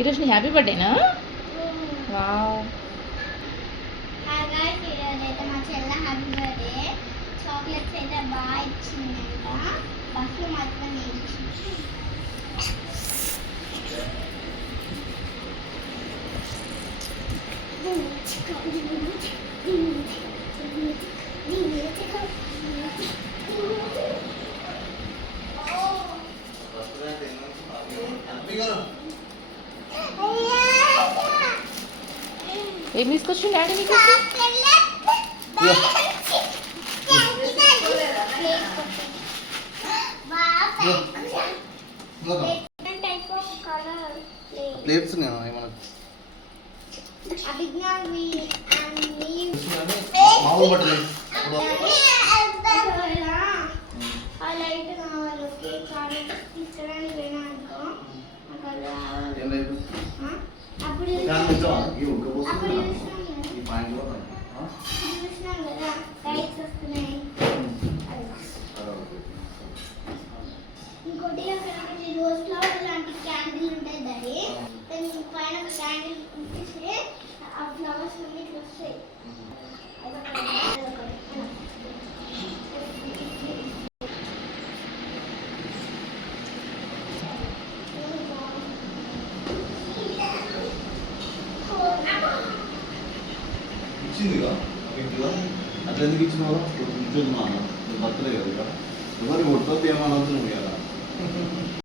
ఈరోజు నీ happy బర్త్డేనా? Wow. Hi guys, ఈరోజు అయితే మా చెల్ల హ్యాపీ బర్త్డే. చాక్లెట్స్ అయితే బాగా ఇచ్చిందంట. బస్సులో మాత్రం నేను ఇచ్చింది. ఏం తీసుకొచ్చి డాడీ నీకు? ప్లేట్స్ ఏమన్నా మామూలు బట్టలు ఇంకోటి రోజ్ ఫ్లవర్ లాంటి క్యాండిల్ ఉంటాయి డాడీ. దాని పైన క్యాండిల్ ఉంచేసి ఆ ఫ్లవర్స్ అన్ని ఇట్లా వస్తాయి. ఇచ్చిందిగా అట్లా ఎందుకు ఇచ్చినావా? ఇంట్లో బర్త్డే కదా ఎవరికి కొట్టద్దు ఏమనవద్దు నువ్వు కదా.